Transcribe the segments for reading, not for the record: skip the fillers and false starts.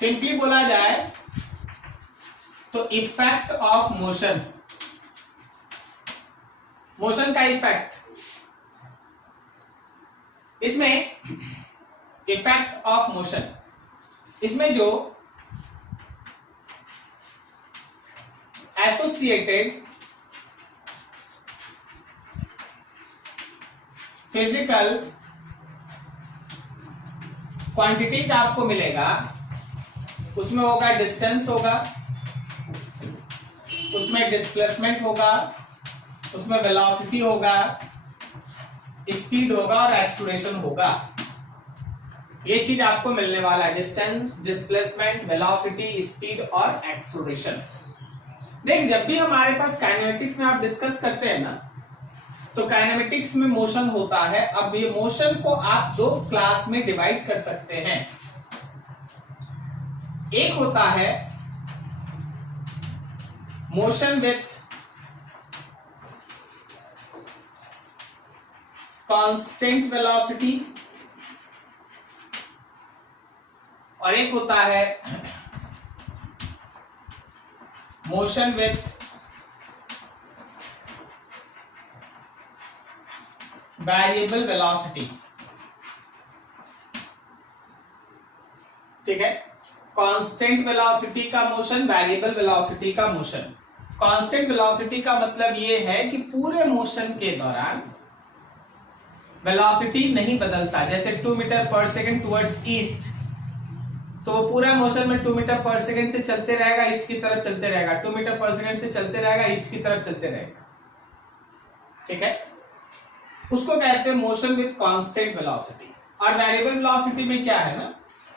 Simply बोला जाए तो इफेक्ट ऑफ मोशन, मोशन का इफेक्ट, इसमें इफेक्ट ऑफ मोशन, इसमें जो एसोसिएटेड फिजिकल क्वांटिटीज आपको मिलेगा, उसमें होगा डिस्टेंस होगा, उसमें डिस्प्लेसमेंट होगा, उसमें वेलोसिटी होगा, स्पीड होगा और एक्सीलरेशन होगा। ये चीज आपको मिलने वाला है, डिस्टेंस, डिस्प्लेसमेंट, वेलोसिटी, स्पीड और एक्सीलरेशन। देख, जब भी हमारे पास काइनेमेटिक्स में आप डिस्कस करते हैं ना, तो काइनेमेटिक्स में मोशन होता है। अब ये मोशन को आप दो क्लास में डिवाइड कर सकते हैं। एक होता है मोशन विथ कांस्टेंट वेलोसिटी और एक होता है मोशन विथ वेरिएबल वेलोसिटी। ठीक है, कांस्टेंट वेलोसिटी का मोशन, वेरिएबल वेलोसिटी का मोशन। कांस्टेंट वेलोसिटी का मतलब यह है कि पूरे मोशन के दौरान वेलोसिटी नहीं बदलता। जैसे 2 मीटर पर सेकेंड टुवर्ड्स ईस्ट, तो पूरा मोशन में 2 मीटर पर सेकेंड से चलते रहेगा, ईस्ट की तरफ चलते रहेगा, 2 मीटर पर सेकेंड से चलते रहेगा, ईस्ट की तरफ चलते रहेगा। ठीक है, उसको कहते हैं मोशन विथ कांस्टेंट वेलोसिटी। और वेरिएबल वेलोसिटी में क्या है ना,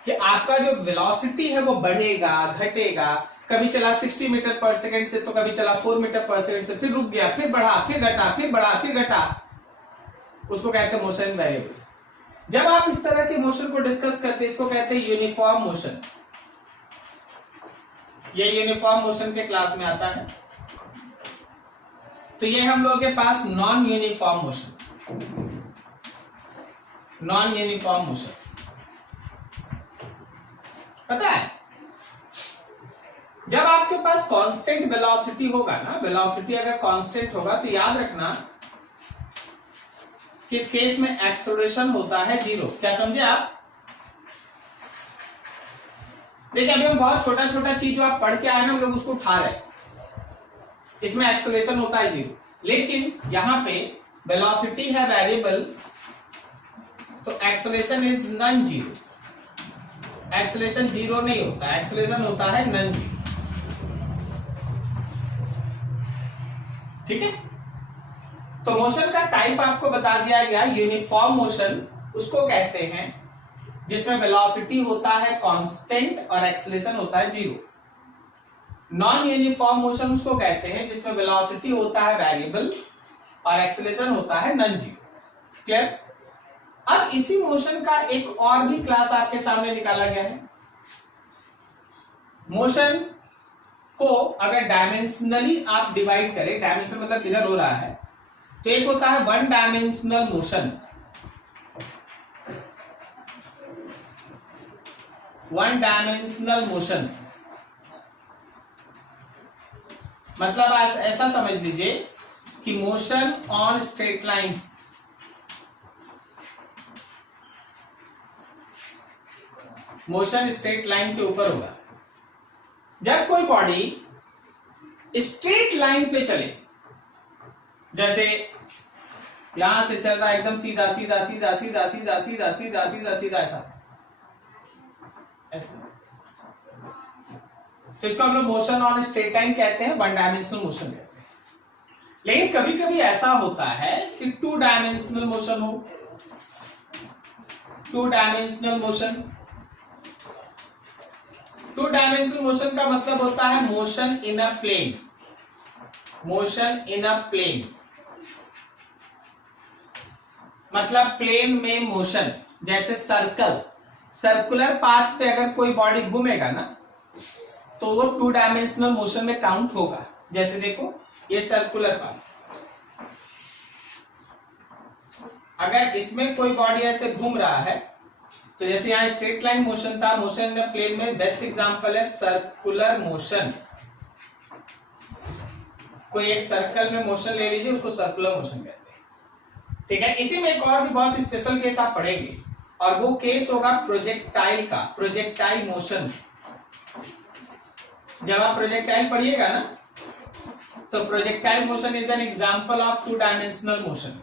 कि आपका जो वेलोसिटी है वो बढ़ेगा घटेगा, कभी चला 60 मीटर पर सेकेंड से, तो कभी चला 4 मीटर पर सेकेंड से, फिर रुक गया, फिर बढ़ा, फिर घटा, फिर बढ़ा, फिर घटा, उसको कहते हैं मोशन वेरिएबल। जब आप इस तरह के मोशन को डिस्कस करते हैं, इसको कहते हैं यूनिफॉर्म मोशन। ये यूनिफॉर्म मोशन के क्लास में आता है। तो ये हम लोगों के पास non uniform motion, non uniform motion पता है। जब आपके पास कांस्टेंट वेलोसिटी होगा ना, वेलोसिटी अगर कांस्टेंट होगा तो याद रखना किस केस में एक्सेलरेशन होता है 0। क्या समझे आप? देखिए, अभी हम बहुत छोटा छोटा चीज जो आप पढ़ के आए ना, हम लोग उसको उठा रहे हैं। इसमें एक्सेलरेशन होता है 0, लेकिन यहां पे वेलोसिटी है वेरिएबल, तो एक्सेलरेशन इज नॉन 0। एक्सेलरेशन 0 नहीं होता, एक्सेलरेशन होता है नॉन 0। ठीक है, तो मोशन का टाइप आपको बता दिया गया। यूनिफॉर्म मोशन उसको कहते हैं जिसमें वेलोसिटी होता है कांस्टेंट और एक्सेलरेशन होता है 0। नॉन यूनिफॉर्म मोशन उसको कहते हैं जिसमें वेलोसिटी होता है वेरिएबल और एक्सेलरेशन होता है नॉन 0। क्लियर? अब इसी मोशन का एक और भी क्लास आपके सामने निकाला गया है। मोशन को अगर डायमेंशनली आप डिवाइड करें, डायमेंशन मतलब किधर हो रहा है, तो एक होता है one dimensional motion. One dimensional motion मतलब ऐसा समझ लीजिए कि motion on straight line. Motion straight line के ऊपर होगा। जब कोई बॉडी स्ट्रेट लाइन पे चले, जैसे यहां से चल रहा है एकदम सीधा सीधा सीधा सीधा सीधा सीधा सीधा सीधा सीधा ऐसा, तो इसको हम लोग मोशन ऑन स्ट्रेट लाइन कहते हैं, वन डायमेंशनल मोशन कहते हैं। लेकिन कभी कभी ऐसा होता है कि 2 डायमेंशनल मोशन हो। 2 डायमेंशनल मोशन, 2 डायमेंशनल मोशन का मतलब होता है motion in a plane. Motion in a plane मतलब प्लेन में मोशन। जैसे सर्कुलर पाथ पे अगर कोई बॉडी घूमेगा ना, तो वो 2 डायमेंशनल मोशन में काउंट होगा। जैसे देखो, ये सर्कुलर पाथ, अगर इसमें कोई बॉडी ऐसे घूम रहा है तो जैसे यहाँ स्ट्रेट लाइन मोशन था, मोशन में प्लेन में बेस्ट एग्जांपल है सर्कुलर मोशन। कोई एक सर्कल में मोशन ले लीजिए, उसको सर्कुलर मोशन कहते हैं। ठीक है, इसी में एक और भी बहुत स्पेशल केस आप पढ़ेंगे, और वो केस होगा प्रोजेक्टाइल का, प्रोजेक्टाइल मोशन। जब आप प्रोजेक्टाइल पढ़िएगा ना, तो projectile motion is an example of two dimensional motion.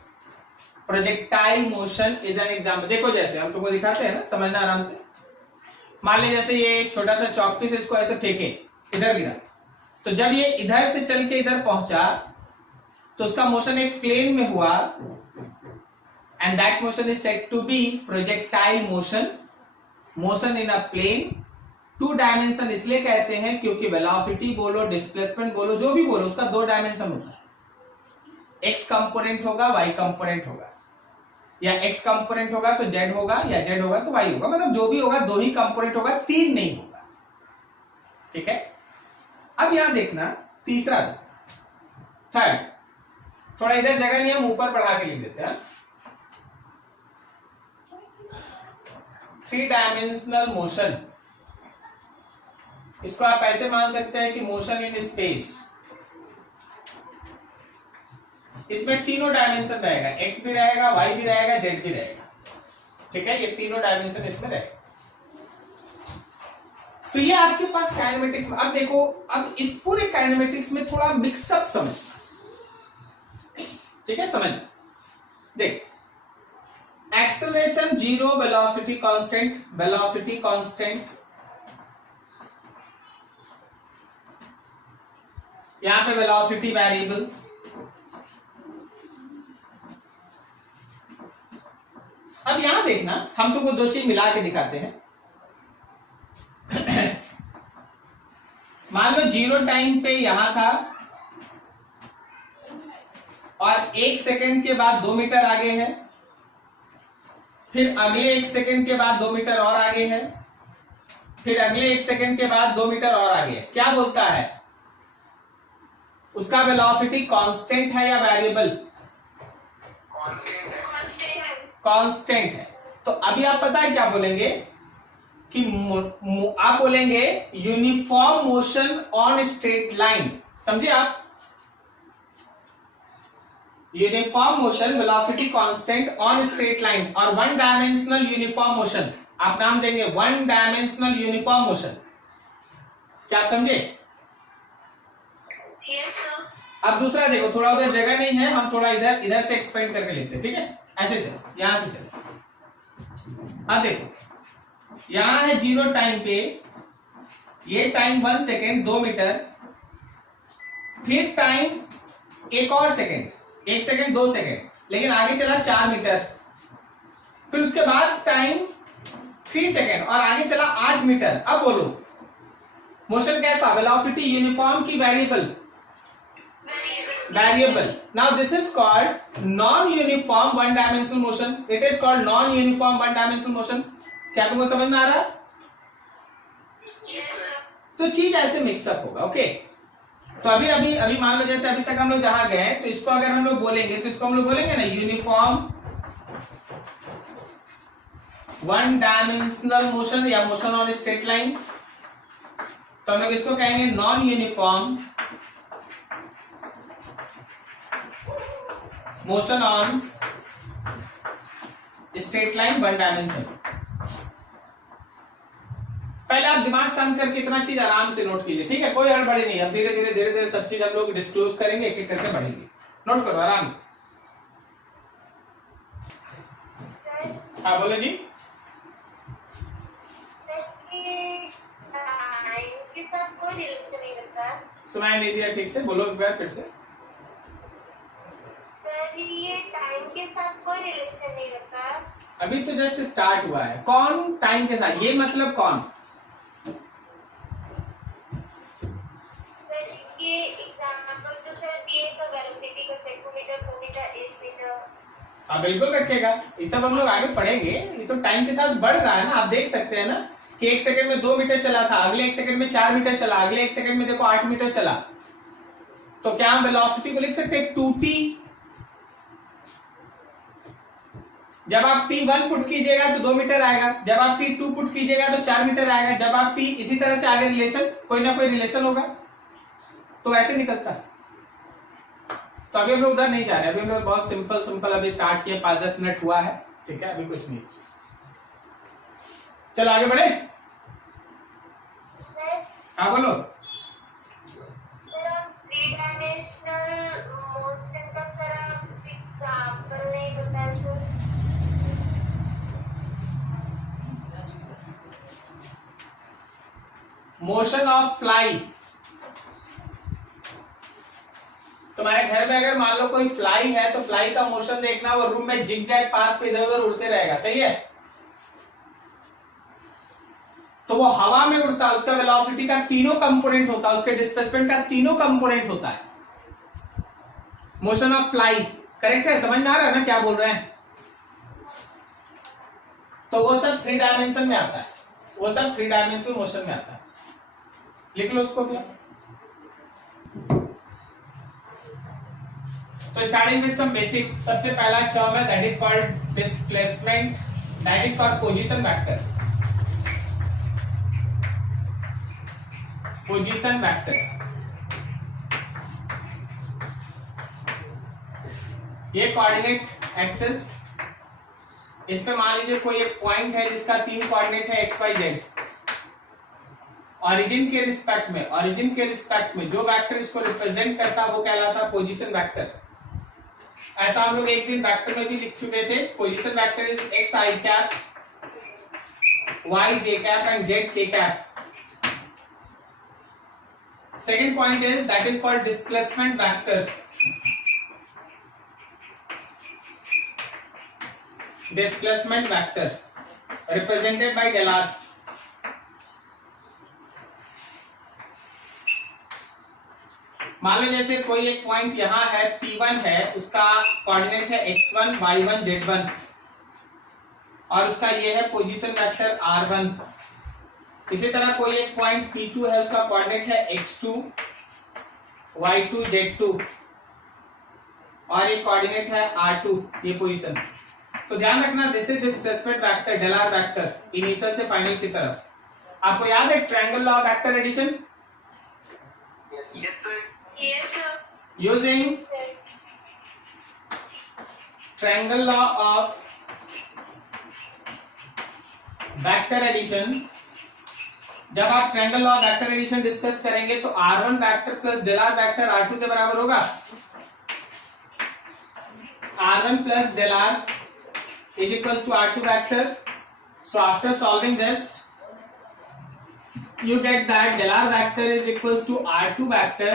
Projectile motion is an example. देखो जैसे हम तुमको दिखाते हैं ना, समझना आराम से। मान लीजिए जैसे ये छोटा सा चॉकपीस, इसको ऐसे फेंके, इधर गिरा, तो जब ये इधर से चल के इधर पहुंचा तो उसका मोशन एक प्लेन में हुआ, and that motion is said to be projectile motion. Motion in a plane, two dimension इसलिए कहते हैं क्योंकि वेलोसिटी बोलो, डिस्प्लेसमेंट बोलो, जो भी बोलो, उसका दो डायमेंशन होता है। एक्स कंपोनेंट होगा, वाई कंपोनेंट होगा, या एक्स कंपोनेंट होगा तो जेड होगा, या जेड होगा तो वाई होगा, मतलब जो भी होगा दो ही कंपोनेंट होगा, तीन नहीं होगा। ठीक है, अब यहां देखना तीसरा, थर्ड, थोड़ा इधर जगह नहीं, हम ऊपर बढ़ा के लिख देते हैं। थ्री डायमेंशनल मोशन, इसको आप ऐसे मान सकते हैं कि मोशन इन स्पेस। इसमें तीनों डायमेंशन रहेगा, एक्स भी रहेगा, वाई भी रहेगा, जेड भी रहेगा। ठीक है, ये तीनों डायमेंशन इसमें रहेगा। तो ये आपके पास काइनेमेटिक्स में। अब देखो, अब इस पूरे काइनेमेटिक्स में थोड़ा मिक्सअप समझना। ठीक है, समझ देख, acceleration zero, velocity constant, velocity constant, यहां पे वेलोसिटी वेरिएबल, अब यहां देखना, हम तुमको दो चीज मिला के दिखाते हैं। मान लो जीरो टाइम पे यहां था, और एक सेकंड के बाद 2 मीटर आगे है, फिर अगले एक सेकंड के बाद 2 मीटर और आगे है, फिर अगले एक सेकंड के बाद 2 मीटर और आगे है। क्या बोलता है? उसका वेलोसिटी कांस्टेंट है या वेरिएबल? कांस्टेंट है। तो अभी आप पता है क्या बोलेंगे कि आप बोलेंगे uniform motion on straight line. समझे आप? Uniform motion, velocity constant on straight line, और वन डायमेंशनल यूनिफॉर्म मोशन आप नाम देंगे वन डायमेंशनल यूनिफॉर्म मोशन। क्या आप समझे? Yes, sir. अब दूसरा देखो, थोड़ा उधर जगह नहीं है, हम थोड़ा इधर से एक्सपेंड करके लेते हैं। ठीक है, ऐसे चलो, यहां से चलो। अब देखो, यहां है जीरो टाइम पे, ये टाइम 1 सेकेंड, 2 मीटर, फिर टाइम एक और सेकेंड, 1 सेकेंड, 2 सेकेंड, लेकिन आगे चला 4 मीटर, फिर उसके बाद टाइम 3 सेकेंड और आगे चला 8 मीटर। अब बोलो मोशन कैसा? वेलोसिटी यूनिफॉर्म की variable? Variable. Now this is called non-uniform one-dimensional motion. It is called non-uniform one-dimensional motion. क्या तुमको समझ में आ रहा है? Yes, sir. तो चीज ऐसे मिक्सअप होगा। ओके, तो अभी मान लो जैसे अभी तक हम लोग जहां गए, तो इसको अगर हम लोग बोलेंगे तो इसको हम लोग बोलेंगे ना यूनिफॉर्म वन डायमेंशनल मोशन या मोशन ऑन स्ट्रेट लाइन। तो हम लोग इसको कहेंगे non uniform motion on straight line one dimension. पहले आप दिमाग शांत करके इतना चीज आराम से नोट कीजिए। ठीक है, कोई हड़बड़ी नहीं। अब धीरे धीरे सब चीज हम लोग डिस्क्लोज करेंगे, एक एक करके बढ़ेंगे। नोट करो आराम से। हाँ बोलो जी। सुनाई नहीं दिया ठीक से, बोलो एक बार फिर से। ये टाइम के साथ कोई रिलेशन नहीं रखता। अभी तो जस्ट स्टार्ट हुआ है। कौन टाइम के साथ? ये मतलब कौन? सर ये एग्जांपल तो सर दिए तो वेलोसिटी का सेंटीमीटर, मीटर, 1 मीटर। हाँ बिल्कुल रखेगा, ये सब हम लोग आगे पढ़ेंगे। ये तो टाइम के साथ बढ़ रहा है ना, आप देख सकते हैं ना कि 1 सेकंड में 2 मीटर चला था, अगले 1 सेकंड में 4 मीटर चला, अगले 1 सेकंड में देखो 8 मीटर चला। तो क्या हम वेलोसिटी को लिख सकते हैं 2t? जब आप T1 पुट कीजिएगा तो 2 मीटर आएगा, जब आप T2 पुट कीजिएगा तो 4 मीटर आएगा, जब आप T इसी तरह से आगे रिलेशन कोई ना कोई रिलेशन होगा तो ऐसे निकलता। तो अभी हम लोग उधर नहीं जा रहे, अभी हम लोग बहुत सिंपल सिंपल अभी स्टार्ट किए, 5-10 मिनट हुआ है, ठीक है, अभी कुछ नहीं। चलो आगे बढ़े। हाँ बोलो। थ्री डायमेंशनल मोशन का सर आप एग्जाम्पल नहीं बताए तो। मोशन ऑफ फ्लाई, तुम्हारे घर में अगर मान लो कोई फ्लाई है तो फ्लाई का मोशन देखना, वो रूम में जिगजैग पाथ पे इधर उधर उड़ते रहेगा, सही है। तो वो हवा में उड़ता है, उसका वेलोसिटी का तीनों कंपोनेंट होता है, उसके डिस्प्लेसमेंट का तीनों कंपोनेंट होता है। मोशन ऑफ फ्लाई करेक्ट है, समझ में आ रहा है ना क्या बोल रहे हैं। तो वो सब 3 डायमेंशन में आता है, वो सब 3 डायमेंशनल मोशन में आता है। लिख लो उसको भी। तो स्टार्टिंग विद सम बेसिक, सबसे पहला टर्म है that is called displacement, that is for position vector. Position vector, ये कोऑर्डिनेट एक्सिस, इस पे मान लीजिए कोई एक पॉइंट है जिसका 3 कोऑर्डिनेट है एक्स वाई जेड। ऑरिजिन के रिस्पेक्ट में, ऑरिजिन के रिस्पेक्ट में जो वेक्टर इसको रिप्रेजेंट करता है वो कहलाता है पोजीशन वेक्टर। ऐसा हम लोग एक दिन वेक्टर में भी लिख चुके थे, position vector is x i cap, y j cap and z k cap. Second point is that is called displacement vector. Displacement vector represented by del r. मान लो जैसे कोई एक पॉइंट यहां है P1 है, उसका कोऑर्डिनेट है x1, y1, z1 और उसका ये है पोजीशन वेक्टर r1। इसी तरह कोई एक पॉइंट P2 है, उसका कोऑर्डिनेट है x2, y2, z2 और एक कोऑर्डिनेट है r2, ये पोजीशन। तो ध्यान रखना this is displacement vector, del r vector initial से फाइनल की तरफ। आपको याद है triangle law of vector addition? Yes sir. Using triangle law of vector addition, जब आप triangle law vector addition discuss करेंगे तो r1 vector plus del r vector r2 के बराबर होगा। r1 plus del r is equals to r2 vector. So after solving this you get that del r vector is equals to r2 vector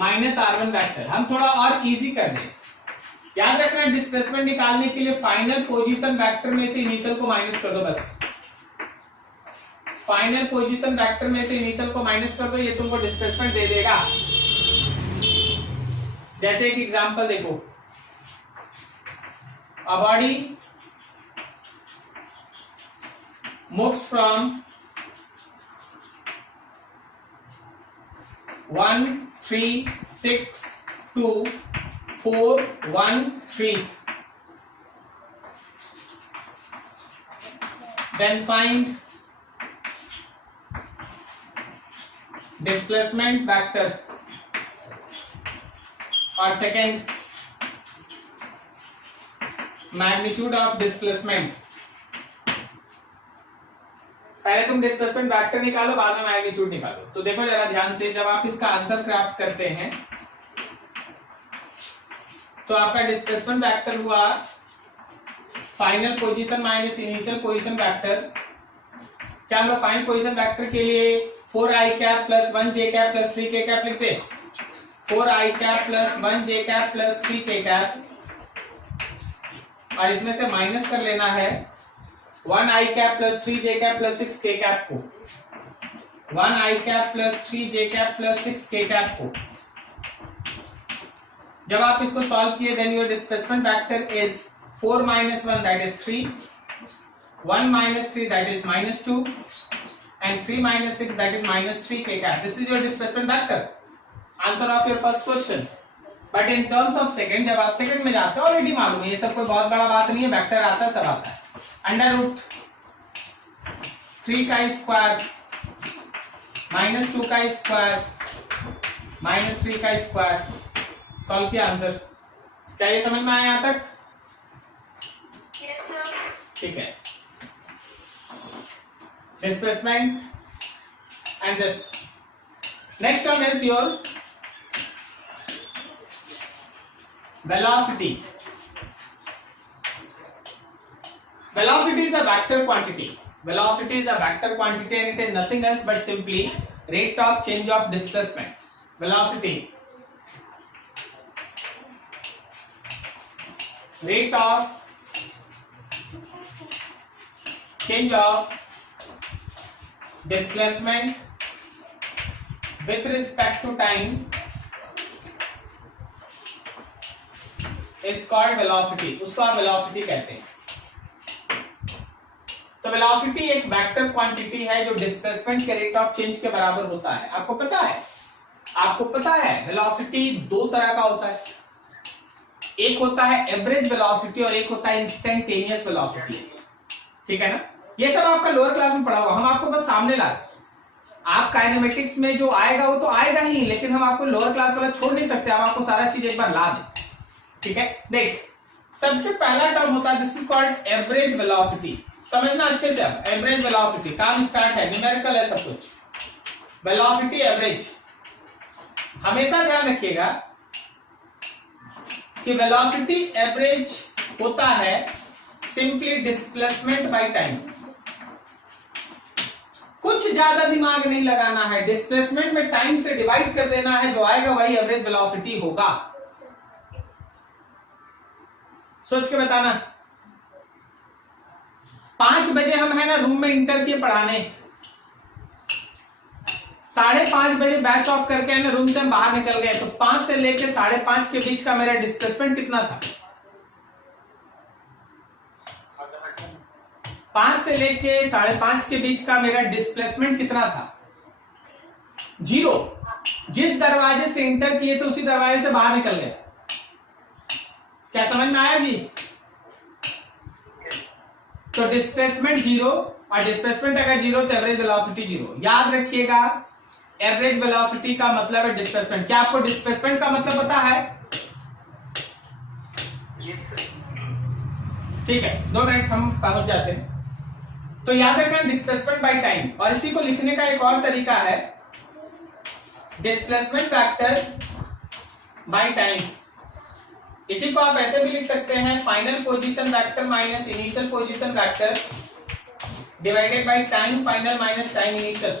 minus r1 vector। हम थोड़ा और easy कर दें, याद रखना डिस्प्लेसमेंट निकालने के लिए फाइनल पोजीशन वेक्टर में से इनिशियल को माइनस कर दो, बस फाइनल पोजीशन वेक्टर में से इनिशियल को माइनस कर दो, ये तुमको डिस्प्लेसमेंट दे देगा। जैसे एक एग्जांपल देखो, a body moves from 1 3 6 2 4 1 3, then find displacement vector और second magnitude of displacement। पहले तुम डिस्प्लेसमेंट वेक्टर निकालो, बाद में मैग्नीट्यूड निकालो। तो देखो जरा ध्यान से, जब आप इसका आंसर क्राफ्ट करते हैं तो आपका डिस्प्लेसमेंट वेक्टर हुआ final position minus initial position vector. क्या हम लोग फाइनल पोजीशन वेक्टर के लिए 4i cap plus 1j cap plus 3k cap लिखते हैं? 4i cap plus 1j cap plus 3k cap, और इसमें से माइनस कर लेना है 1i cap plus 3j cap plus 6k cap को, 1i cap plus 3j cap plus 6k cap को। जब आप इसको सॉल्व किए then your displacement vector is 4 minus 1 that is 3, 1 minus 3 that is minus 2 and 3 minus 6 that is minus 3k cap. This is your displacement vector. Answer of your first question. But in terms of second जब आप second में जाते हो already मालूम है, ये सब कोई बहुत बड़ा बात नहीं है, वेक्टर आता है, सब आता है। √3 का स्क्वायर -2 का स्क्वायर -3 का स्क्वायर, सॉल्व किया आंसर। क्या ये समझ में आया यहां तक? Yes sir. ठीक है, displacement and this next term is your velocity. Velocity is a vector quantity. Velocity is a vector quantity and it is nothing else but simply rate of change of displacement. Velocity, rate of change of displacement with respect to time is called velocity. उसको आप velocity कहते हैं। तो velocity एक vector quantity है जो displacement के rate of change के बराबर होता है। आपको पता है, आपको पता है velocity दो तरह का होता है, एक होता है एवरेज वेलोसिटी और एक होता है इंस्टेंटेनियस वेलोसिटी। ठीक है ना, ये सब आपका लोअर क्लास में पढ़ा हुआ, हम आपको बस सामने ला रहे। आप काइनेमेटिक्स में जो आएगा वो तो आएगा ही, लेकिन हम आपको लोअर क्लास वाला छोड़ नहीं सकते, हम आपको सारा चीज एक बार ला दें। ठीक है, देख सबसे पहला टर्म होता है this is called average velocity. समझना अच्छे से, अब एवरेज वेलोसिटी काम स्टार्ट है, न्यूमेरिकल है सब कुछ। वेलोसिटी एवरेज, हमेशा ध्यान रखिएगा कि वेलोसिटी एवरेज होता है सिंपली डिस्प्लेसमेंट बाय टाइम। कुछ ज्यादा दिमाग नहीं लगाना है, डिस्प्लेसमेंट में टाइम से डिवाइड कर देना है, जो आएगा वही एवरेज वेलोसिटी होगा। सोच के बताना। 5 बजे हम है ना रूम में इंटर किए पढ़ाने, 5:30 बजे बैच ऑफ करके है ना रूम से हम बाहर निकल गए, तो 5 से लेके 5:30 के बीच का मेरा डिस्प्लेसमेंट कितना था? 5 से लेके 5:30 के बीच का मेरा डिस्प्लेसमेंट कितना था? 0। जिस दरवाजे से इंटर किए थे उसी दरवाजे से बाहर निकल गए। क्या समझ में आया जी? तो डिस्प्लेसमेंट 0, और डिस्प्लेसमेंट अगर 0 तो एवरेज वेलोसिटी 0। याद रखिएगा, एवरेज वेलोसिटी का मतलब है डिस्प्लेसमेंट। क्या आपको डिस्प्लेसमेंट का मतलब पता है? ठीक है, 2 मिनट हम पहुंच जाते हैं। तो याद रखना डिस्प्लेसमेंट बाय टाइम, और इसी को लिखने का एक और तरीका है डिस्प्लेसमेंट फैक्टर बाय टाइम। इसी को आप ऐसे भी लिख सकते हैं, final position vector minus initial position vector divided by time final minus time initial.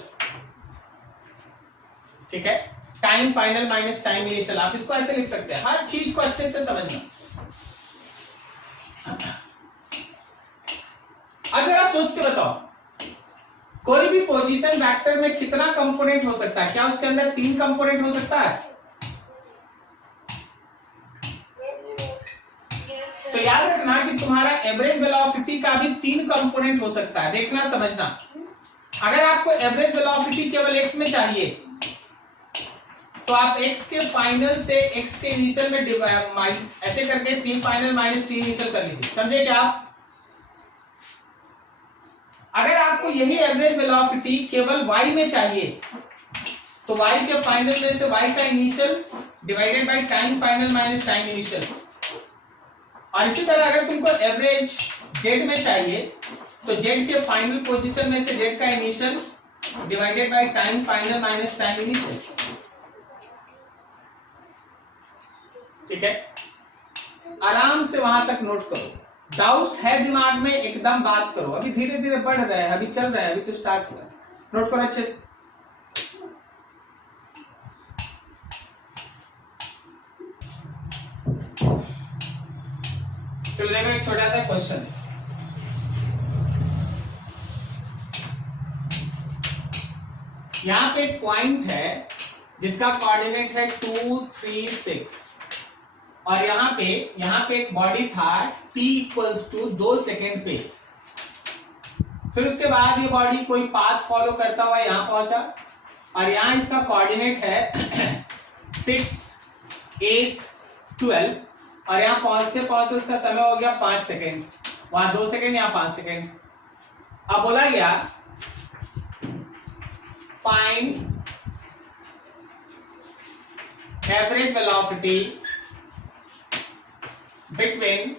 ठीक है, time final minus time initial, आप इसको ऐसे लिख सकते हैं। हर चीज को अच्छे से समझना। अगर आप सोच के बताओ, कोई भी पोजीशन वेक्टर में कितना कंपोनेंट हो सकता है? क्या उसके अंदर 3 कंपोनेंट हो सकता है? तो याद रखना कि तुम्हारा एवरेज वेलोसिटी का भी 3 कंपोनेंट हो सकता है। देखना, समझना। अगर आपको एवरेज वेलोसिटी केवल x में चाहिए तो आप x के फाइनल से x के इनिशियल में ऐसे करके t final minus t initial कर लीजिए। समझे क्या आप? अगर आपको यही एवरेज वेलोसिटी केवल y में चाहिए तो y के फाइनल में से y का initial divided by time final minus time initial. और इसी तरह अगर तुमको एवरेज z में चाहिए तो z के फाइनल पोजीशन में से z का initial divided by time final minus time initial. ठीक है, आराम से वहां तक नोट करो। डाउट्स है दिमाग में एकदम बात करो। अभी धीरे धीरे बढ़ रहा है, अभी चल रहा है, अभी तो स्टार्ट हुआ है। नोट करो अच्छे से। चलो देखो, एक छोटा सा क्वेश्चन है। यहां पे एक पॉइंट है जिसका कोऑर्डिनेट है 2, 3, 6, और यहां पे एक बॉडी था t इक्वल्स टू 2 सेकेंड पे। फिर उसके बाद ये बॉडी कोई पाथ फॉलो करता हुआ यहां पहुंचा, और यहां इसका कोऑर्डिनेट है 6, 8, 12 और यहाँ पहुंचते पहुंचते उसका समय हो गया 5 सेकेंड, वहां 2 सेकेंड, यहाँ 5 सेकेंड। अब बोला गया find average velocity between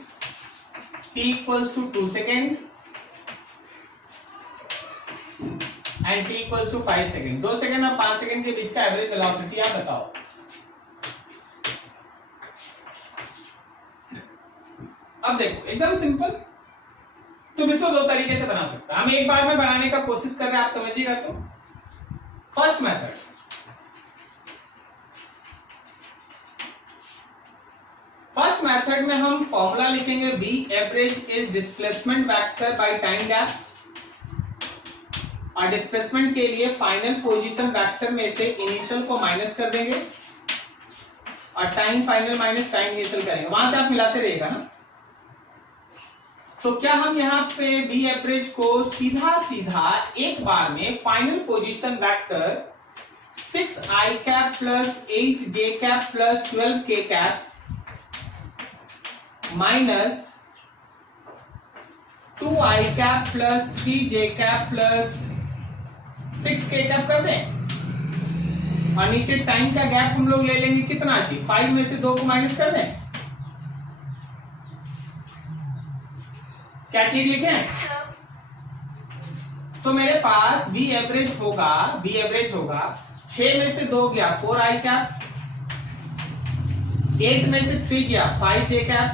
t equals to 2 second and t equals to 5 second. 2 second और 5 सेकेंड के बीच का एवरेज वेलोसिटी आप बताओ। अब देखो एकदम सिंपल, तुम इसको दो तरीके से बना सकते हो। हम एक बार में बनाने का कोशिश कर रहे हैं, आप समझिएगा। तो फर्स्ट मेथड, फर्स्ट मेथड में हम फॉर्मूला लिखेंगे v average is displacement vector by time gap, और डिस्प्लेसमेंट के लिए फाइनल पोजीशन वेक्टर में से इनिशियल को माइनस कर देंगे और time final minus time initial करेंगे, वहां से आप मिलाते रहिएगा ना। तो क्या हम यहाँ पे v एवरेज को सीधा सीधा एक बार में final position vector 6i cap plus 8j cap plus 12k cap minus 2i cap plus 3j cap plus 6k cap कर दें, और नीचे टाइम का गैप हम लोग ले लेंगे कितना जी, 5 में से 2 को माइनस कर दें। क्या ठीक लिखें? तो मेरे पास v एवरेज होगा 6 में से 2 गया 4i कैप, 8 में से 3 गया 5j कैप,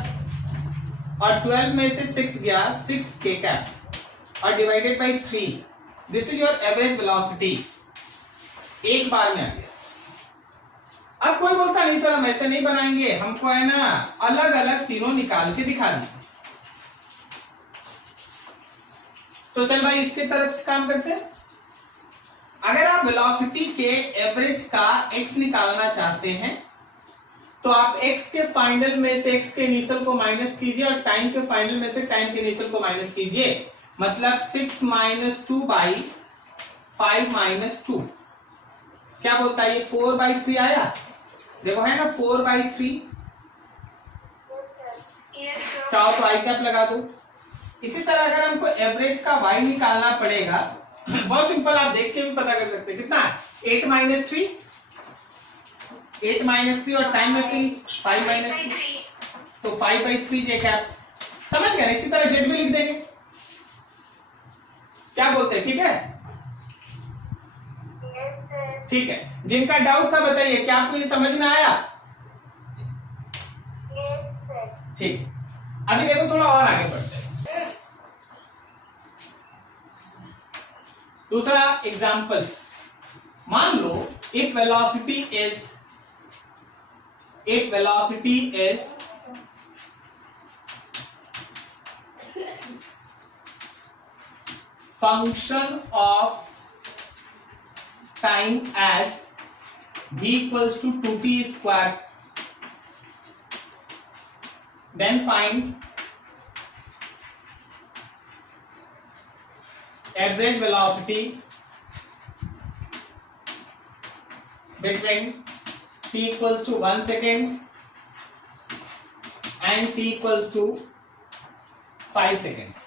और 12 में से 6 गया 6k कैप, और divided by 3। This is your average velocity. एक बार में आ गया। अब कोई बोलता नहीं सर हम ऐसे नहीं बनाएंगे, हमको है ना अलग अलग तीनों निकाल के दिखा दीजिए। तो चल भाई इसके तरफ से काम करते हैं। अगर आप वेलोसिटी के एवरेज का x निकालना चाहते हैं तो आप x के फाइनल में से x के इनिशियल को माइनस कीजिए और टाइम के फाइनल में से टाइम के इनिशियल को माइनस कीजिए। मतलब 6 माइनस 2 बाई 5 माइनस 2 क्या बोलता है, ये 4 बाई 3 आया, देखो है ना 4 बाई 3। चाहो तो आई कैप लगा दो। इसी तरह अगर हमको एवरेज का y निकालना पड़ेगा, बहुत सिंपल, आप देख के भी पता कर सकते हैं कितना, 8 माइनस 3, 8 माइनस 3 और टाइम में 5 माइनस 3, तो 5 बाई 3 जे कैप। समझ गए? इसी तरह जेड भी लिख देंगे। क्या बोलते हैं? ठीक है, ठीक है। जिनका डाउट था बताइए, क्या आपको ये समझ में आया? ठीक, अभी देखो थोड़ा और आगे बढ़ते हैं। दूसरा एग्जाम्पल, मान लो if velocity is function of time as v equals to 2t square, then find average velocity between t equals to 1 second and t equals to 5 seconds।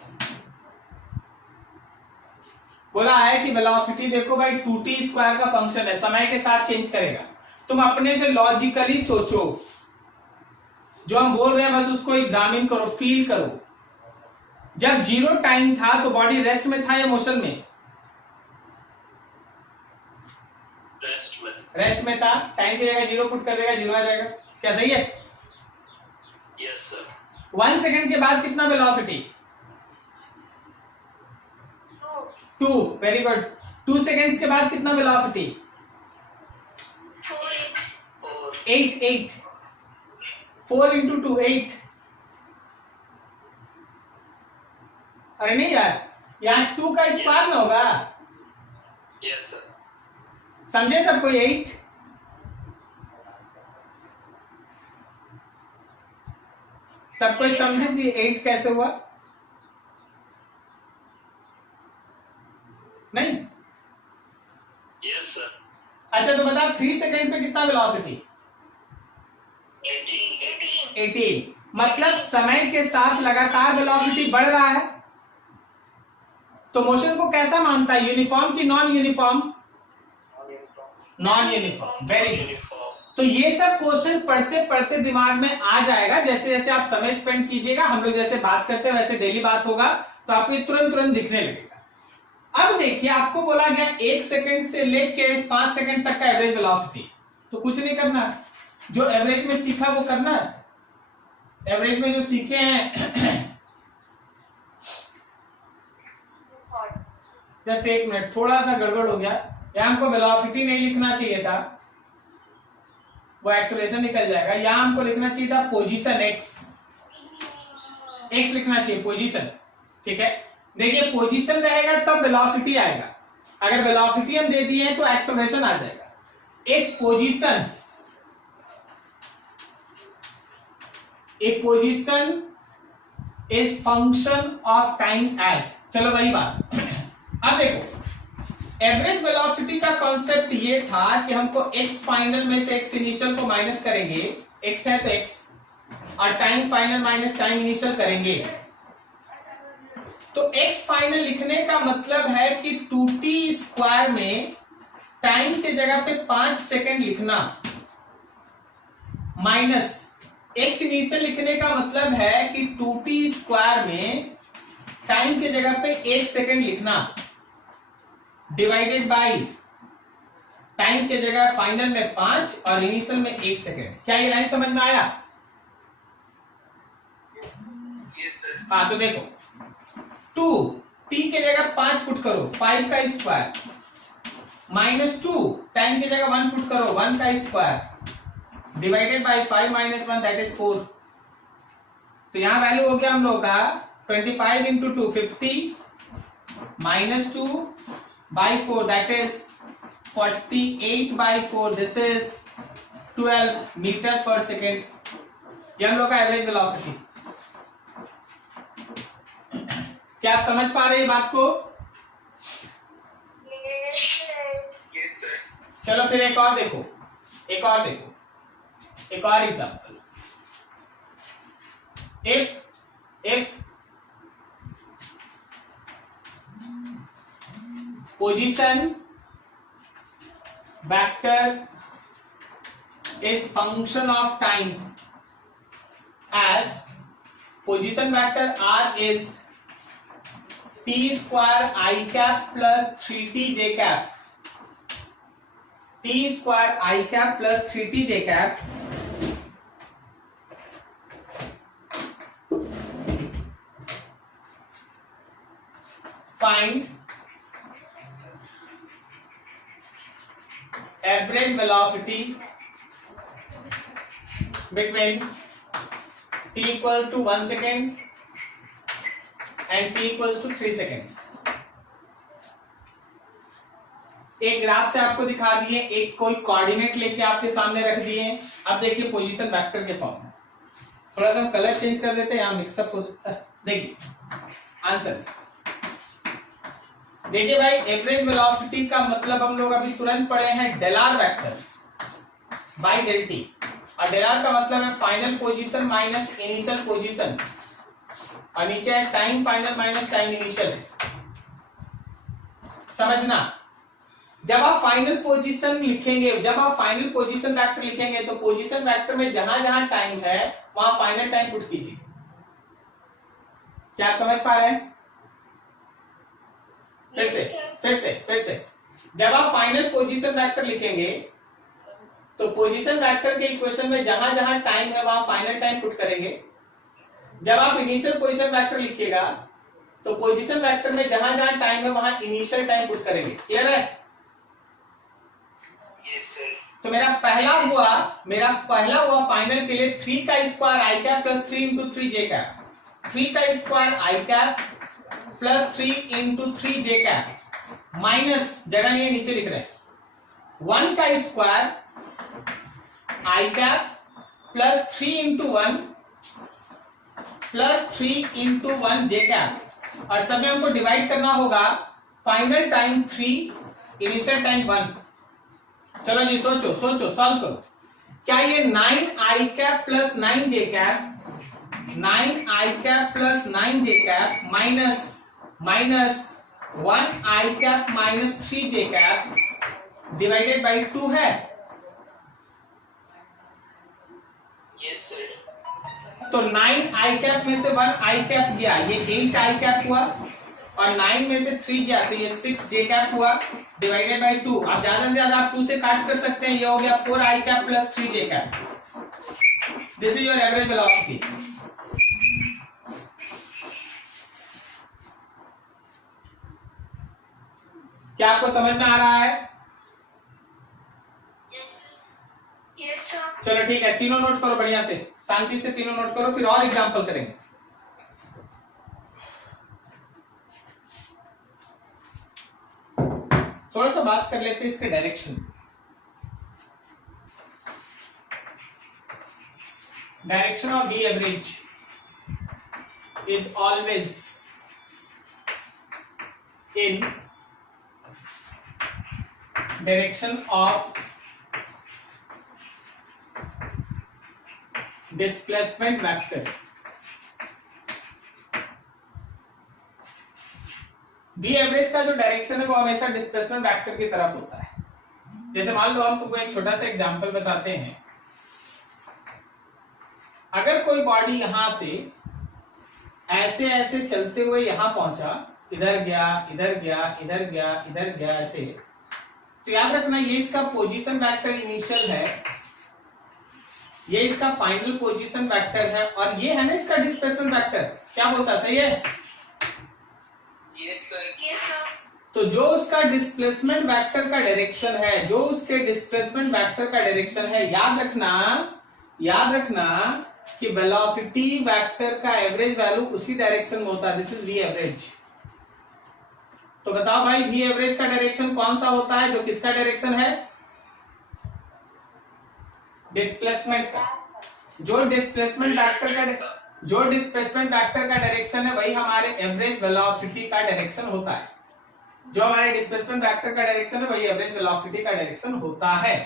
बोला है कि वेलोसिटी देखो भाई 2t स्क्वायर का फंक्शन है, समय के साथ चेंज करेगा। तुम अपने से लॉजिकली सोचो, जो हम बोल रहे हैं बस उसको एग्जामिन करो, फील करो। जब 0 टाइम था तो बॉडी रेस्ट में था या मोशन में? रेस्ट में था। टाइम की जगह 0 पुट कर देगा, 0 आ जाएगा। क्या सही है? Yes sir. 1 सेकेंड के बाद कितना वेलोसिटी? 2। Very good. 2 सेकेंड्स के बाद कितना वेलोसिटी? 8। 4 इंटू 2 8। अरे नहीं यार, यहाँ 2 का स्क्वायर में होगा। Yes sir. समझे सबको? 8। सबको समझे जी 8 कैसे हुआ? नहीं? Yes sir. अच्छा तो बता 3 सेकेंड पे कितना वेलोसिटी? 80 18। मतलब समय के साथ लगातार वेलोसिटी बढ़ रहा है। तो मोशन को कैसा मानता है, यूनिफॉर्म की non uniform? Non uniform. Very good. तो ये सब क्वेश्चन पढ़ते पढ़ते दिमाग में आ जाएगा। जैसे जैसे आप समय स्पेंड कीजिएगा, हम लोग जैसे बात करते हैं वैसे डेली बात होगा, तो आपको ये तुरंत तुरंत दिखने लगेगा। अब देखिए, आपको बोला गया 1 सेकंड से लेके 5 सेकंड तक का एवरेज वेलोसिटी। तो कुछ नहीं करना है, जो एवरेज में सीखा वो करना है। एवरेज में जो सीखे हैं जस्ट 1 मिनट, थोड़ा सा गड़बड़ हो गया। यहां हमको वेलोसिटी नहीं लिखना चाहिए था, वो एक्सेलरेशन निकल जाएगा। यहां हमको लिखना चाहिए था पोजीशन एक्स, एक्स लिखना चाहिए पोजीशन। ठीक है, देखिए पोजीशन रहेगा तब वेलोसिटी आएगा। अगर वेलोसिटी हम दे दिए हैं तो एक्सेलरेशन आ जाएगा। If position is function of time as, चलो वही बात। अब देखो, एवरेज वेलोसिटी का कॉन्सेप्ट ये था कि हमको एक्स फाइनल में से एक्स इनिशियल को माइनस करेंगे, एक्स है तो एक्स, और time final minus time initial करेंगे। तो एक्स फाइनल लिखने का मतलब है कि 2t स्क्वायर में टाइम के जगह पे 5 सेकंड लिखना, माइनस एक्स इनिशियल लिखने का मतलब है कि 2t स्क्वायर में टाइम के जगह पे 1 सेकंड लिखना, डिवाइडेड बाई टाइम के जगह फाइनल में 5 और इनिशियल में 1 सेकंड। क्या ये लाइन समझ में आया? Yes, sir. हाँ, तो देखो 2t के जगह 5 पुट करो, 5 का स्क्वायर, माइनस 2 टाइम के जगह 1 पुट करो, 1 का square, divided by 5 minus 1 that is 4। तो यहां वैल्यू हो गया हम लोग का 25 into 2 50 minus 2 by 4 that is 48 by 4, this is 12 metre पर सेकेंड। ये हम लोग का एवरेज वेलोसिटी। क्या आप समझ पा रहे हैं बात को? Yes, sir. चलो फिर एक और देखो, एक और example. If position vector is function of time as position vector r is t square I cap plus 3t j cap, t square I cap plus 3t j cap, find average velocity between t equal to 1 second and t equals to 3 seconds। एक graph से आपको दिखा दिए, एक कोई coordinate लेके आपके सामने रख दिए। अब देखिए पोजीशन वेक्टर के फॉर्म में, थोड़ा सा हम कलर चेंज कर देते हैं, यहां मिक्सअप हो सकता है। देखिए आंसर, देखिए भाई, एवरेज वेलोसिटी का मतलब हम लोग अभी तुरंत पढ़े हैं del r vector by del t, और डेल आर का मतलब है final position minus initial position, और नीचे है time final minus time initial. समझना, जब आप फाइनल पोजीशन लिखेंगे, जब आप फाइनल पोजीशन वेक्टर लिखेंगे तो पोजीशन वेक्टर में जहां जहां टाइम है वहां फाइनल टाइम पुट कीजिए। क्या आप समझ पा रहे हैं? फिर से जब आप फाइनल पोजीशन वेक्टर लिखेंगे तो पोजीशन वेक्टर के इक्वेशन में जहां जहां टाइम है वहां फाइनल टाइम पुट करेंगे। जब आप इनिशियल पोजीशन वेक्टर लिखिएगा तो पोजीशन वेक्टर में जहां जहां टाइम है वहां इनिशियल टाइम पुट करेंगे। क्लियर है? Yes, sir. तो मेरा पहला हुआ फाइनल के लिए 3 का square i cap plus 3 into 3 j cap, 3 का square i cap plus 3 into 3 j cap, minus जगह नहीं है नीचे लिख रहे हैं 1 का square i cap plus 3 into 1 plus 3 into 1 j cap, और सब में हमको डिवाइड करना होगा, फाइनल टाइम 3 इनिशियल टाइम 1। चलो जी सोचो सॉल्व करो। क्या ये 9i cap plus 9j cap 9i cap plus 9j cap minus 1i cap minus 3j cap divided by 2 है? Yes, sir. तो 9i कैप में से 1i कैप गया, ये 8i कैप हुआ, और 9 में से 3 गया तो ये 6j कैप हुआ डिवाइडेड बाई 2। अब ज्यादा से ज्यादा आप 2 से काट कर सकते हैं, ये हो गया 4i cap plus 3j cap. This is your average velocity. क्या आपको समझ में आ रहा है? Yes, sir. चलो ठीक है, तीनों नोट करो बढ़िया से, शांति से तीनों नोट करो, फिर और एग्जांपल करेंगे। थोड़ा सा बात कर लेते हैं इसके direction. Direction of v average is always in direction of displacement vector. V average का जो डायरेक्शन है वो हमेशा डिस्प्लेसमेंट वेक्टर की तरफ होता है। जैसे मान लो हम तुमको एक छोटा सा एग्जांपल बताते हैं। अगर कोई बॉडी यहां से ऐसे ऐसे चलते हुए यहां पहुंचा, इधर गया इधर गया इधर गया इधर गया ऐसे, तो याद रखना ये इसका पोजीशन वेक्टर इनिशियल है, ये इसका फाइनल पोजीशन वेक्टर है, और ये है ना इसका डिस्प्लेसमेंट वेक्टर। क्या बोलता है, सही है? Yes, sir. Yes, sir. तो जो उसका डिस्प्लेसमेंट वेक्टर का डायरेक्शन है, जो उसके डिस्प्लेसमेंट वेक्टर का डायरेक्शन है, याद रखना कि वेलोसिटी वेक्टर का एवरेज वैल्यू उसी डायरेक्शन में होता है। This is v average. तो बताओ भाई, वी एवरेज का डायरेक्शन कौन सा होता है? जो किसका डायरेक्शन है? डिस्प्लेसमेंट का। जो डिस्प्लेसमेंट वेक्टर का डायरेक्शन है वही हमारे एवरेज वेलोसिटी का डायरेक्शन होता है। जो हमारे डिस्प्लेसमेंट वेक्टर का डायरेक्शन है वही एवरेज वेलोसिटी का डायरेक्शन होता है।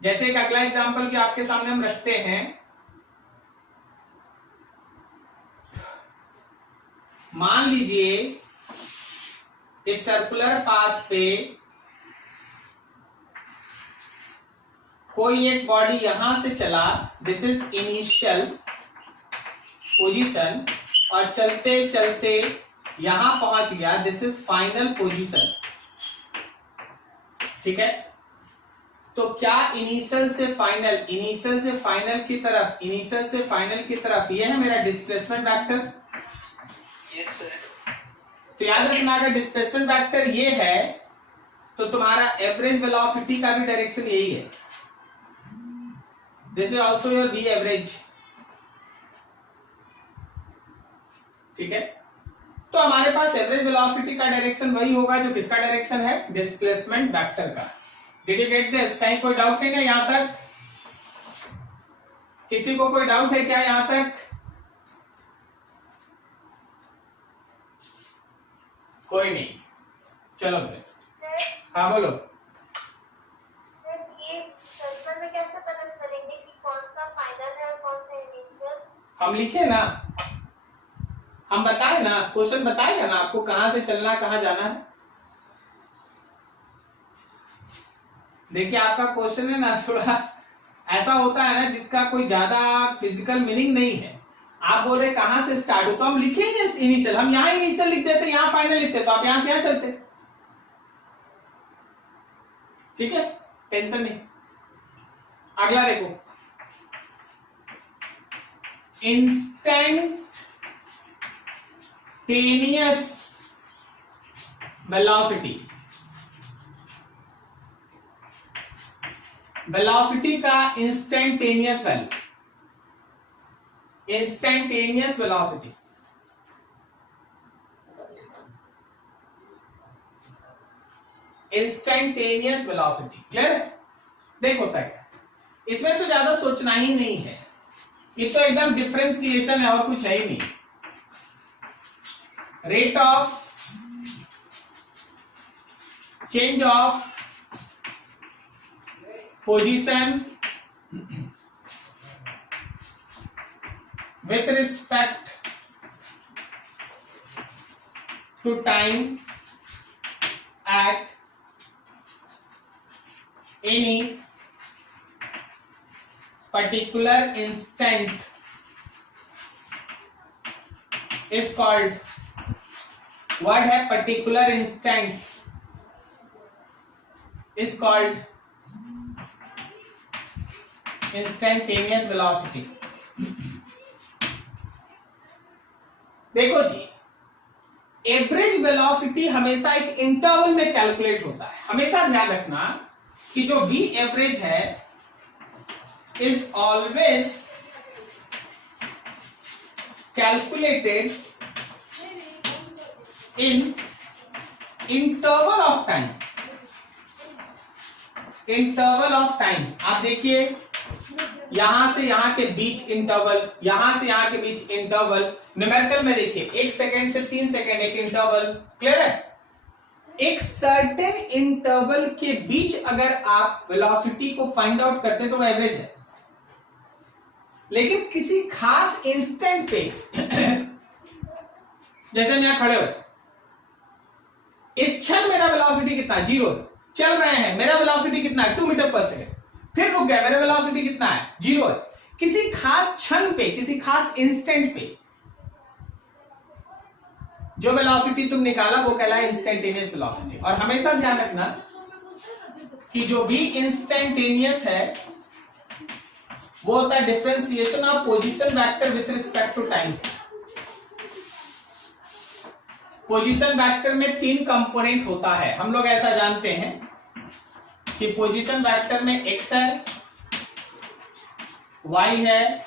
जैसे एक अगला एग्जांपल भी आपके सामने हम रखते हैं। मान लीजिए इस सर्कुलर पाथ पे कोई एक बॉडी यहां से चला, दिस इज इनिशियल पोजीशन, और चलते चलते यहां पहुंच गया, दिस इज फाइनल पोजीशन। ठीक है, तो क्या इनिशियल से फाइनल की तरफ ये है मेरा डिस्प्लेसमेंट वेक्टर। Yes, sir. तो याद रखना, अगर डिस्प्लेसमेंट वेक्टर ये है तो तुम्हारा एवरेज वेलोसिटी का भी डायरेक्शन यही है। This is also your v average. ठीक है, तो हमारे पास एवरेज वेलोसिटी का डायरेक्शन वही होगा जो किसका डायरेक्शन है? डिस्प्लेसमेंट वेक्टर का। Did you get this? कहीं कोई डाउट है क्या यहां तक? किसी को कोई डाउट है क्या यहां तक? कोई नहीं, चलो फिर। Sir, हाँ बोलो। sir, ये सर्कल में कैसे पता करेंगे कि कौन सा फाइनल है और कौन सा इनिशियल? हम लिखे ना, हम बताए ना, क्वेश्चन बताएगा ना आपको कहां से चलना है, कहां जाना है। देखिए आपका क्वेश्चन है ना थोड़ा ऐसा होता है ना जिसका कोई ज्यादा फिजिकल मीनिंग नहीं है। आप बोल रहे कहां से स्टार्ट हो, तो हम लिखेंगे इनिशियल, हम यहां इनिशियल लिख देते, यहां फाइनल लिखते, तो आप यहां से यहां चलते। ठीक है, टेंशन नहीं। अगला देखो, इंस्टेंटेनियस वेलोसिटी। वेलोसिटी का instantaneous value, instantaneous velocity. Instantaneous velocity clear है? देख होता है क्या, इसमें तो ज्यादा सोचना ही नहीं है, ये तो एकदम डिफरेंशिएशन है और कुछ है ही नहीं। Rate of change of position with respect to time at any particular instant is called, what है particular instant is called instantaneous velocity। देखो जी, एवरेज वेलोसिटी हमेशा एक इंटरवल में कैलकुलेट होता है। हमेशा ध्यान रखना कि जो वी एवरेज है is always calculated in interval of time. Interval of time आप देखिए, यहां से यहां के बीच इंटरवल, यहां से यहां के बीच इंटरवल। न्यूमेरिकल में देखिए 1 सेकेंड से 3 सेकेंड एक इंटरवल, क्लियर है। एक सर्टेन इंटरवल के बीच अगर आप वेलोसिटी को फाइंड आउट करते हैं तो वो एवरेज है। लेकिन किसी खास इंस्टेंट पे जैसे हम यहां खड़े हो, इस क्षण मेरा वेलोसिटी कितना है, 0। चल रहे हैं, मेरा वेलोसिटी कितना है, 2 मीटर पर सेकेंड। फिर रुक गया, मेरा वेलोसिटी कितना है, 0 है। किसी खास क्षण पे, किसी खास इंस्टेंट पे जो वेलोसिटी तुम निकाला वो कहलाए इंस्टेंटेनियस वेलोसिटी। और हमेशा ध्यान रखना कि जो भी इंस्टेंटेनियस है वो होता है differentiation of position vector with respect to time. Position vector में 3 कंपोनेंट होता है। हम लोग ऐसा जानते हैं कि पोजीशन वेक्टर में x है, y है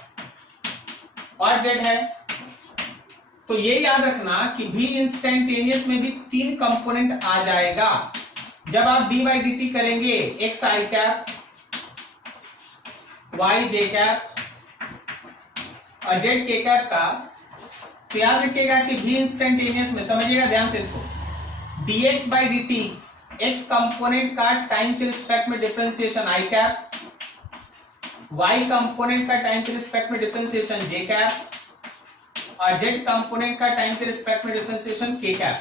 और z है। तो ये याद रखना कि भी इंस्टेंटेनियस में भी 3 कंपोनेंट आ जाएगा। जब आप dy dt करेंगे x i cap, y j cap और z k कैप का, तो याद रखिएगा कि भी इंस्टेंटेनियस में, समझिएगा ध्यान से इसको, dx by dt x component का टाइम के रिस्पेक्ट में differentiation i cap, y component का टाइम के रिस्पेक्ट में डिफरेंशिएशन j कैप और z कंपोनेंट का टाइम के रिस्पेक्ट में डिफरेंशिएशन k कैप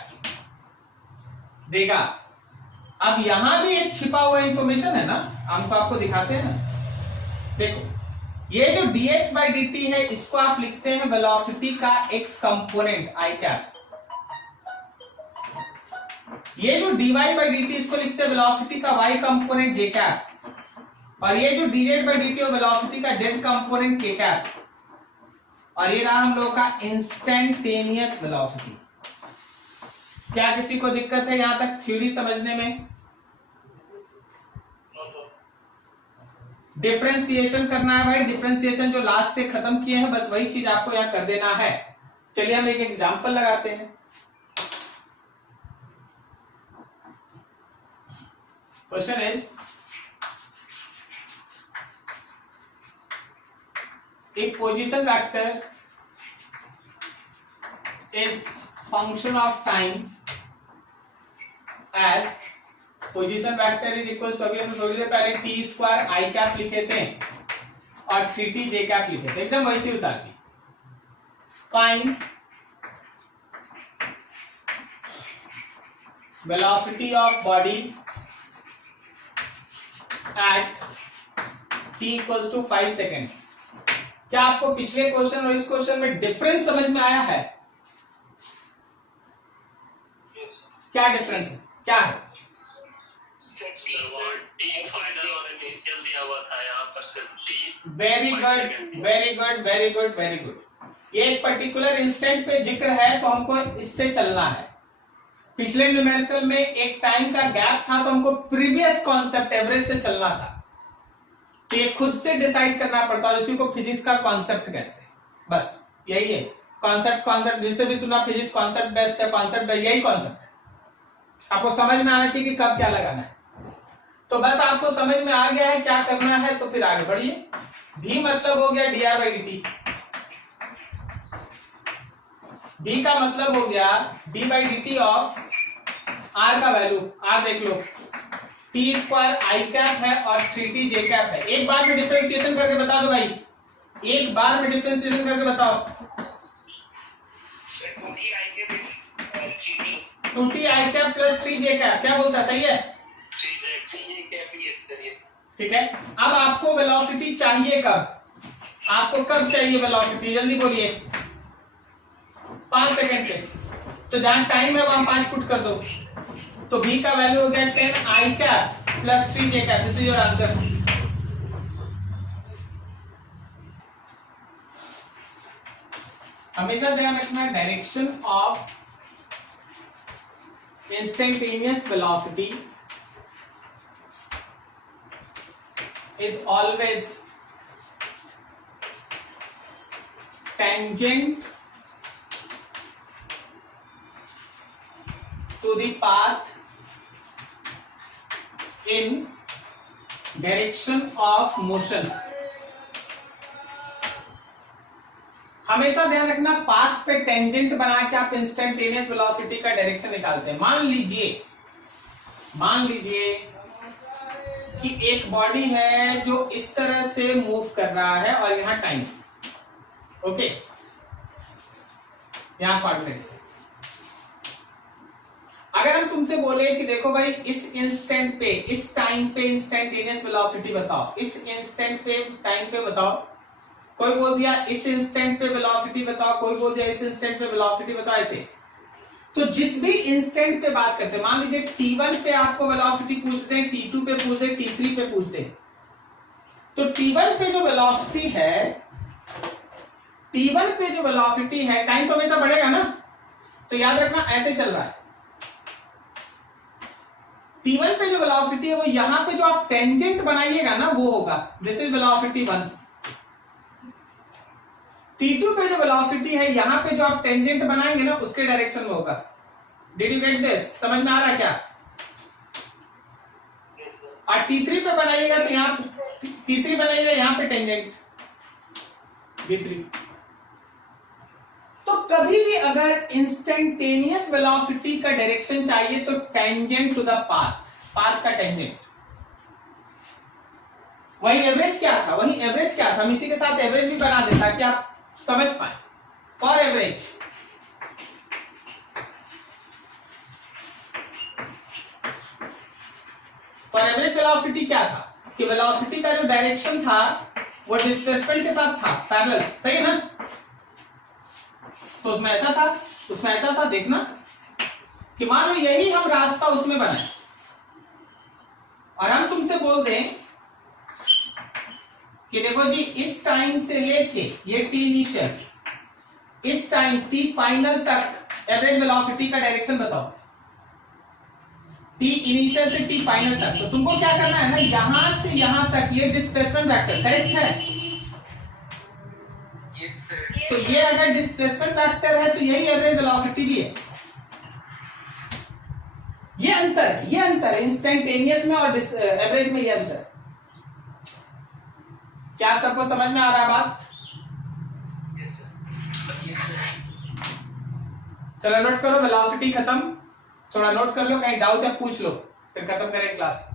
देगा। अब यहां भी एक छिपा हुआ इंफॉर्मेशन है ना, हम तो आपको दिखाते हैं ना। देखो, ये जो dx by dt है इसको आप लिखते हैं वेलोसिटी का x कंपोनेंट i कैप। ये जो dy by dt इसको लिखते हैं वेलोसिटी का y कंपोनेंट j कैप। और ये जो dz by dt है वेलोसिटी का z कंपोनेंट k कैप। और ये रहा हम लोगों का इंस्टेंटेनियस वेलोसिटी। क्या किसी को दिक्कत है यहां तक थ्योरी समझने में? डिफरेंशिएशन करना है भाई, डिफरेंशिएशन जो लास्ट से खत्म किए हैं बस वही चीज आपको यहां कर देना है। चलिए हम एक एग्जांपल लगाते हैं। Question is, a position vector is function of time as position vector is equals to, अभी हम थोड़ी देर पहले t स्क्वायर i कैप लिखे थे और 3t j कैप लिखे थे, एकदम वही चीज उतारती। Find velocity of body at t equals to 5 seconds. क्या आपको पिछले क्वेश्चन और इस क्वेश्चन में डिफरेंस समझ में आया है? क्या डिफरेंस क्या है? Very good, very good, very good, very good. ये एक पर्टिकुलर इंस्टेंट पे जिक्र है तो हमको इससे चलना है। पिछले न्यूमेरिकल में एक टाइम का गैप था तो हमको प्रीवियस कॉन्सेप्ट एवरेज से चलना था। तो ये खुद से डिसाइड करना पड़ता है, इसी को फिजिक्स का कॉन्सेप्ट कहते हैं। बस यही है कॉन्सेप्ट। कॉन्सेप्ट जिससे भी सुना फिजिक्स कॉन्सेप्ट बेस्ट है, कॉन्सेप्ट है, यही कॉन्सेप्ट है। आपको समझ में आना चाहिए कि कब क्या लगाना है। तो बस आपको समझ में आ गया है क्या करना है, तो फिर आगे बढ़िए। भी मतलब हो गया d by d t, v का मतलब हो गया d by d t of r का वैल्यू, आर देख लो, टी स्क्वायर आई कैप है और 3t जे कैप है। एक बार में डिफरेंशिएशन करके बता दो भाई, एक बार में डिफरेंशिएशन करके बताओ। Sir 2t i cap 3t 2t i cap plus 3j cap, क्या बोलता है, सही है? 3j cap, yes sir, yes. ठीक है, अब आपको वेलोसिटी चाहिए कब? आपको कब चाहिए वेलोसिटी, जल्दी बोलिए। 5 सेकंड पे, तो जहां टाइम है वहां 5 पुट कर दो, तो v का वैल्यू हो गया 10 i cap plus 3j cap. This is your answer. हमेशा ध्यान रखना, direction of instantaneous velocity is always tangent to the path in direction of motion। हमेशा ध्यान रखना, पाथ पे टेंजेंट बना के आप इंस्टेंटेनियस वेलोसिटी का डायरेक्शन निकालते हैं। मान लीजिए कि एक बॉडी है जो इस तरह से मूव कर रहा है और यहां टाइम, ओके, यहां कोऑर्डिनेट्स। अगर हम तुमसे बोले कि देखो भाई इस इंस्टेंट पे, इस टाइम पे इंस्टेंटेनियस वेलोसिटी बताओ, इस इंस्टेंट पे टाइम पे बताओ, कोई बोल दिया इस इंस्टेंट पे वेलोसिटी बताओ, कोई बोल दिया इस इंस्टेंट पे वेलोसिटी बताओ, ऐसे। तो जिस भी इंस्टेंट पे बात करते हैं, मान लीजिए t1 पे आपको वेलोसिटी पूछते हैं, t2 पे पूछते हैं, t3 पे पूछते हैं, तो t1 पे जो वेलोसिटी है, टाइम तो हमेशा बढ़ेगा ना, तो याद रखना ऐसे चल रहा है। t1 पे जो वेलोसिटी है वो यहां पे जो आप टेंजेंट बनाइएगा ना वो होगा, दिस इज वेलोसिटी 1। t2 पे जो वेलोसिटी है यहां पे जो आप टेंजेंट बनाएंगे ना उसके डायरेक्शन में होगा। Did you get this? समझ में आ रहा है क्या? और t3 पे बनाइएगा तो यहां t3 बनाइएगा, यहां पे टेंजेंट v3। तो कभी भी अगर इंस्टेंटेनियस वेलोसिटी का डायरेक्शन चाहिए तो टेंजेंट टू द पाथ का टेंजेंट। वही एवरेज क्या था, हम इसी के साथ एवरेज भी बना दें ताकि आप समझ पाए। फॉर एवरेज वेलोसिटी क्या था कि वेलोसिटी का जो डायरेक्शन था वो डिस्प्लेसमेंट के साथ था, पैरेलल, सही है ना? तो उसमें ऐसा था, देखना कि मान लो यही हम रास्ता उसमें बनाए और हम तुमसे बोल दें कि देखो जी इस टाइम से लेके ये टी इनिशियल, इस टाइम टी फाइनल तक एवरेज वेलोसिटी का डायरेक्शन बताओ, टी इनिशियल से टी फाइनल तक। तो तुमको क्या करना है ना, यहां से यहां तक ये डिस्प्लेसमेंट वेक्टर करेक्ट है। तो ये अगर डिस्प्लेसमेंट वेक्टर है तो यही एवरेज वेलोसिटी भी है। ये अंतर है इंस्टेंटेनियस में और एवरेज में, ये अंतर। क्या आप सबको समझ में आ रहा है बात? चलो नोट करो, वेलोसिटी खत्म। थोड़ा नोट कर लो, कहीं डाउट है पूछ लो, फिर खत्म करें क्लास।